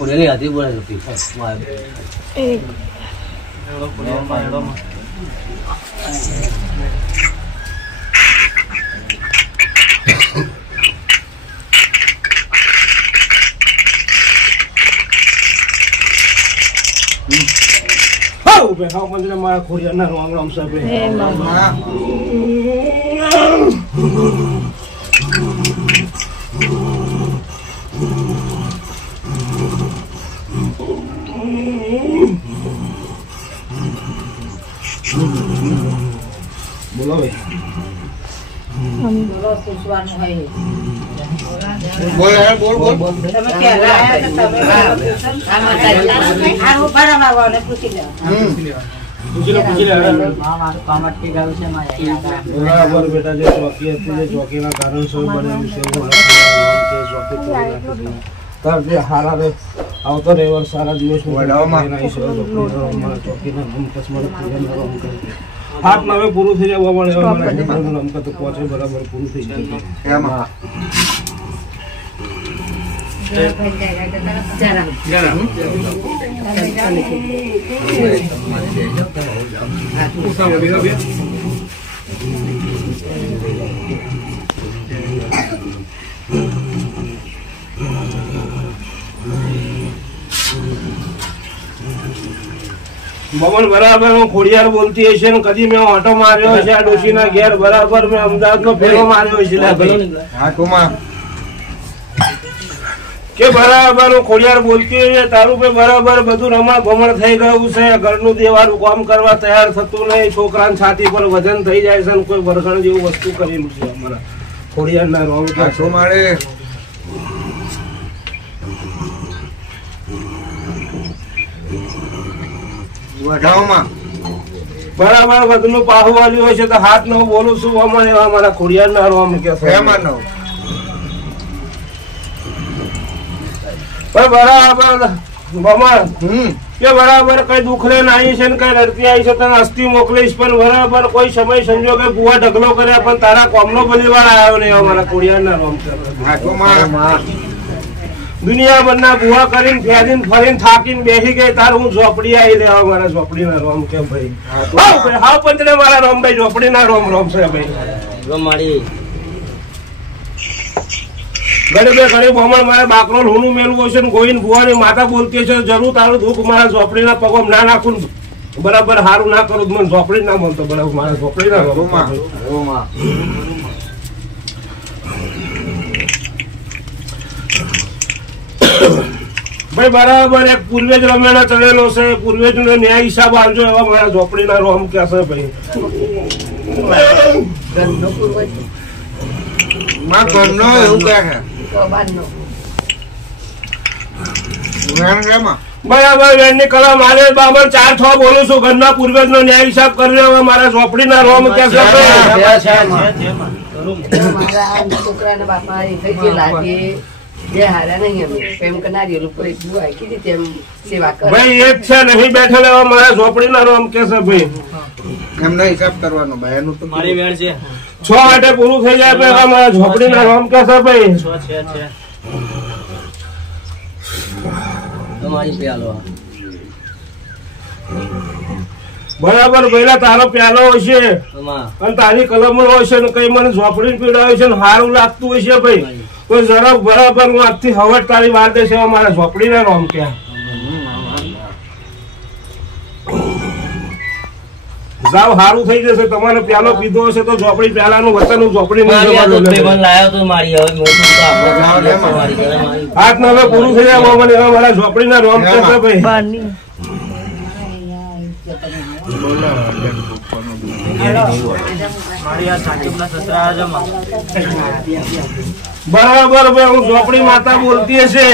Boleh hati boleh lebih. Hau, behau mana mah Korea na orang sabe. Mama. Bola weh. Bola susuan hai. Bol. Sama kela sama tadi. Aku para bawa ne pusilah. Pusilah. Mama kamat ke gaul se maya. बराबर बेटा जे चौकी ना कारण सब बने से के चौकी तब जे हारा रे आवतो रेवर सारा दिवस नहीं सो मन चौकी ना हम कसमर पूरे ना हम कर हाथ नवे पूરું થઈ જાય મને हमका तो पहुंचे बराबर पूરું થઈ જાય કેમાં जरा बमन बराबर હું ખોડિયાર બોલતી હશે ને કદી મેં ઓટો માર્યો છે આ ડોશીના ઘેર બરાબર મેં અમદાવાદનો ફેરો માર્યો છે લે ભાઈ હા કોમા કે બરાબર હું ખોડિયાર બોલતી હશે તારું પે બરાબર બધું રમણ ભમણ થઈ ગયું છે ઘરનું દેવાનું કામ કરવા તૈયાર થતું નહીં છોકરાની છાતી પર વજન થઈ જાય છે ને કોઈ વરઘણ જેવું વસ્તુ કરેલું છે અમારા ખોડિયારના રોમ કે શું મારે બરાબર બધું પાહુ વાળ્યું હોય છે તો હાથ નો બોલું છું અમારે અમારા ખોડિયાર ના રોમ કે બરાબર કે બરાબર કઈ દુખલે નહીં છે ને કઈ રડતી આવી છે તને અસ્થિ મોકલીશ પણ બરાબર કોઈ સમય સંજોગે બુઆ ઢગલો કર્યા પણ તારા કોમનો બલીવાળ આવ્યો નહીં અમારા ખોડિયાર ના રોમ દુનિયા બરના બુઆ કરીને ફેરીને ફરીને થાકીને બેસી ગઈ તાર હું ઝોપડી આવી લેવા મારા ઝોપડી ના રોમ કેમ ભાઈ હાવ પંચને મારા રોમ ભાઈ ઝોપડી ના રોમ રોમ છે ભાઈ મારી ગરીબે ગરીબ હમણાં મારે બાકરો હુનું મેળવું હશે ને ગોઈને બુવાની માતા બોલતી છે જરૂર તારું દુઃખ મારા ઝોપડી ના પગો ના નાખું બરાબર સારું ના કરું મને ઝોપડી ના મળતો બરાબર મારા ઝોપડી ના ભાઈ બરાબર એક પૂર્વેજ રમેણા ચડેલો છે પૂર્વેજ નો ન્યાય હિસાબ આવજો એવા મારા ઝોપડી ના રોમ કે છે ભાઈ બરાબર વેણની કલા મારે બાબર 4-6 બોલું છું ઘરના પૂર્વેજ નો ન્યાય હિસાબ કરી હવે મારા ઝોપડી ના રોમ કે છે છોકરા બાપા લાગે જે હારા નહીં અમે પ્રેમ કરનારી લોકો સેવા કરે ભાઈ એક છે નહીં બેઠેલ એવા મારા ઝોપડી ના રોમ કે છે ભાઈ એમનો હિસાબ કરવાનો ભાઈ એનું તો મારી વેણ છે 6 માટે પૂરું થઈ જાય ભાઈ મારા ઝોપડી ના રોમ કે છે ભાઈ 6 છે તમારી પ્યાલો બરાબર પહેલા તારો પ્યાલો હશે અને તારી કલમ હશે ને કઈ મને ઝોપડી પીડાવે છે ને સારું લાગતું હશે ભાઈ કોઈ જરા બરાબર હું આજથી હવટ તારી વાર દેશે મારા ઝોપડી ના રોમ ક્યાં જાવ સારું થઈ જશે તમારે પ્યાલો પીધો હશે તો ઝોપડી પ્યાલાનું વતન ઝોપડી હાથ ને હવે પૂરું થઈ જાય મને હવે મારા ઝોપડી ના રોમ થશે ભાઈ બરાબર ભાઈ હું ઝોપડી માતા બોલતી હશે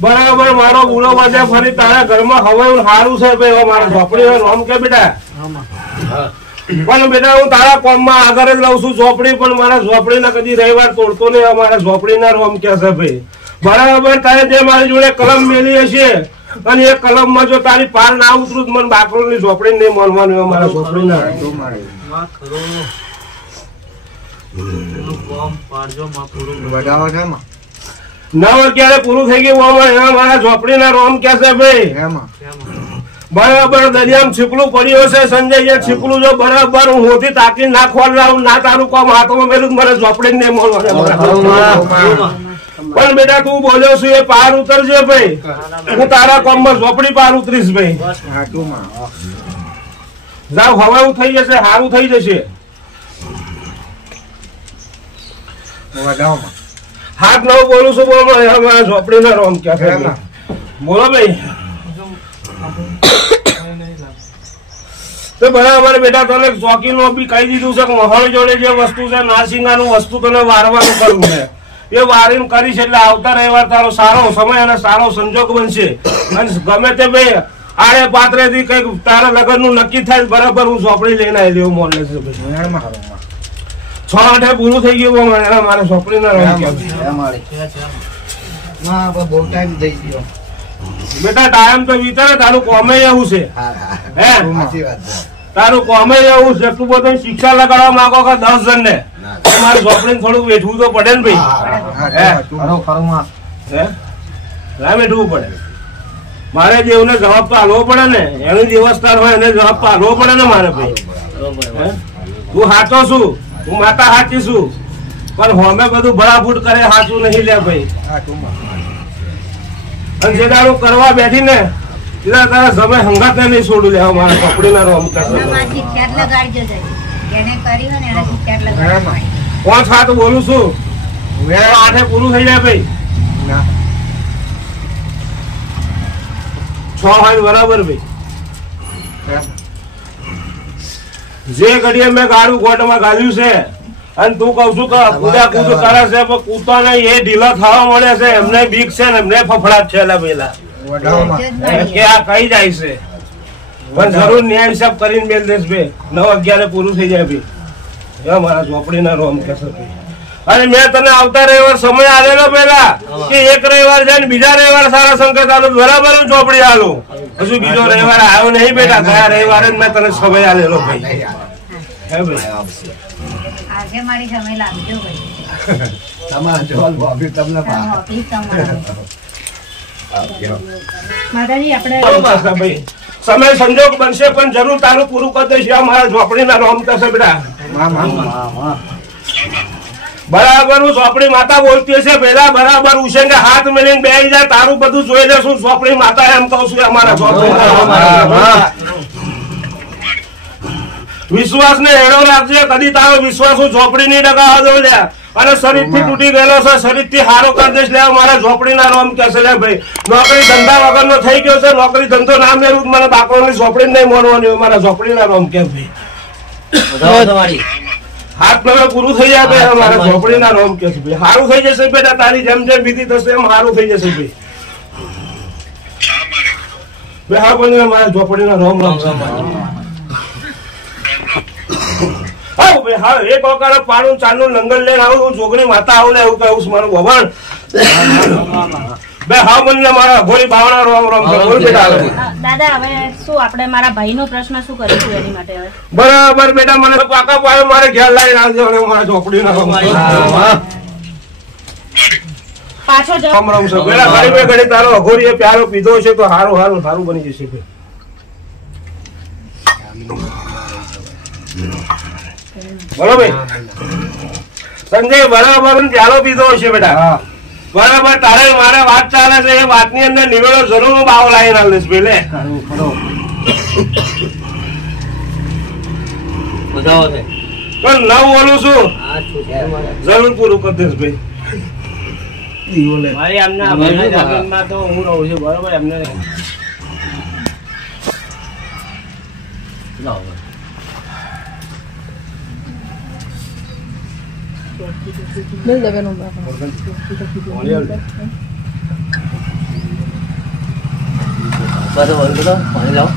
બરાબર મારો બુરો વાજા ફરી તારા ઘરમાં હવે સારું છે ભાઈ મારા ઝોપડી રોમ કે બેટા પણ બેટા હું તારા કોમ માં આગળ જ રહું છું ઝોપડી પણ મારા ઝોપડી ના કદી રવિવાર તોડતો નહીં મારા ઝોપડી ના રોમ કે છે ભાઈ બરાબર તારે જે મારી જોડે કલમ મેલી હશે અને એ કલમમાં જો તારી પાર ના ઉતરું તો મને બાકરોની ઝોપડી નહીં મળવાનું હોય મારા ઝોપડી ના નવ ક્યારે પૂરું થઈ ગયું મારા ઝોપડી ના રોમ કે છે ભાઈ બરાબર દરિયામાં છીપલું પડ્યું છે સંજય છીપલું જો બરાબર હું હોથી તાકી ના ખોલાવું ના તારું કામ હાથમાં મેલું મને ઝોપડી નહીં મળવાનું પણ બેટા તું બોલ્યો છું એ પાર ઉતરજે ભાઈ હું તારા કામમાં ઝોપડી પાર ઉતરીશ ભાઈ જાવ હવાયું થઈ જશે સારું થઈ જશે હાથ નવ બોલું છું બોલો મારા ઝોપડી ના રોમ ક્યાં બોલો ભાઈ તો બરાબર બેટા તને ચોકી નો બી કહી દીધું છે કે મહોલ જોડે જે વસ્તુ છે નાસિંગાનું વસ્તુ તને વારવાનું કરવું છે એ વારીને કરીશ એટલે આવતા રવિવાર તારો સારો સમય અને સારો સંજોગ બનશે અને ગમે તે ભાઈ આડે પાત્રે થી કઈક તારા લગ્ન નું નક્કી થાય બરાબર હું ઝોપડી લઈને આવી દેવું મોલ લેશે 6-8 પૂરું થઈ ગયું મારે ઝોપડી ના બહુ ટાઈમ થઈ ગયો બેટા ટાઈમ તો વિચારે તારું કોમે એવું છે હે તારું કોમે એવું છે તું બધું શિક્ષા લગાડવા માંગો કે 10 જણ ને મારે ઝોપડીને થોડું વેઠવું તો પડે ને ભાઈ વેઠવું પડે મારે જેવને જવાબ તો આલવો પડે ને એનું દેવસ્થાન હોય એને જવાબ તો આલવો પડે ને મારે ભાઈ તું સાચો છું હું માતા સાચી છું પણ હોમે બધું ભડાફૂટ કરે સાચું નહીં લે ભાઈ અને જે દારૂ કરવા બેઠી ને એટલે તારા સમય હંગાત ને નહીં છોડું લેવા મારા કપડી ના રોમ 5-7 બોલું છું 8 પૂરું થઈ જાય ભાઈ 6 હોય બરાબર ભાઈ જે ઘડીએ મેં ગાડું ગોટમાં ગાલ્યું છે અને તું કઉ છું કે કુદા કુદ કરે છે પણ કૂદતો નહીં એ ઢીલો થવા મળે છે એમને બીક છે ને એમને ફફડાટ છે પેલા કે આ કઈ જાય છે પણ જરૂર ન્યાય હિસાબ કરીને મેલ દેશ ભાઈ 9-11 પૂરું થઈ જાય ભાઈ મારા ઝોપડી ના રોમ કે અને મેં તને આવતા રવિવાર સમય આલેલો પેલા કે એક રવિવાર જાય ને બીજા રવિવાર સારા સંકેત આલો બરાબર ઝોપડી આલું હજુ બીજો રવિવાર આવ્યો નહીં બેટા ગયા રવિવારે જ મેં તને સમય આલેલો ભાઈ હે ભાઈ આજે મારી સમય લાગજો ભાઈ માતાજી આપણે સમય સંજોગ બનશે પણ જરૂર તારું પૂરું કરી દઈશ મારા ઝોપડી ના રોમ થશે બેટા બરાબર હું ઝોપડી માતા બોલતી હશે પેલા બરાબર ઉછેંગે હાથ મેલીને બેસી જાય તારું બધું જોઈ લેશું ઝોપડી માતા એમ કહું છું અમારા ઝોપડી વિશ્વાસ ને હેડો રાખજે કદી તારો વિશ્વાસ હું ઝોપડી ની ડગાવા દઉં લે અને શરીર થી તૂટી ગયેલો છે શરીર થી હારો કરી દઈશ લે મારા ઝોપડી ના રોમ કે છે લે ભાઈ નોકરી ધંધા વગર નો થઈ ગયો છે નોકરી ધંધો ના મેળવું મને બાકોની ઝોપડી નહીં મળવાની મારા ઝોપડી ના રોમ કે ભાઈ હાથ નવે પૂરું થઈ જાય ભાઈ મારા ઝોપડી ના રોમ કે ભાઈ સારું થઈ જશે બેટા તારી જેમ જેમ વિધિ થશે એમ સારું થઈ જશે ભાઈ હા પણ મારા ઝોપડી ના રોમ રોમ હા એક વખત પાણું ચાનું લંગર લઈને આવું હું જોગણી માતા આવું ને એવું કહું મારું ભગવાન બે હા મને મારા અઘોરી બાવણા રોમ રોમ દાદા હવે શું આપણે મારા ભાઈનો પ્રશ્ન શું કરીશું એની માટે હવે બરાબર બેટા મને પાકા પાડો મારે ઘેર લાવીને આવજો અને મારા ઝોપડી ના પાછો રામ રામ છે પેલા ઘડી બે ઘડી તારો અઘોરી એ પ્યારો પીધો છે તો સારું સારું સારું બની જશે બરોબર સંજય બરાબર પ્યાલો પીધો હશે બેટા બરાબર તારે મારે વાત ચાલે છે એ વાતની અંદર નિવેડો જરૂર હું બાવો લાવીને આવીશ પેલે પણ ન બોલું છું જરૂર પૂરું કરી દઈશ ભાઈ એમના તો હું રહું છું બરોબર એમને મિલ દેવે નો બધું પાણી લાવો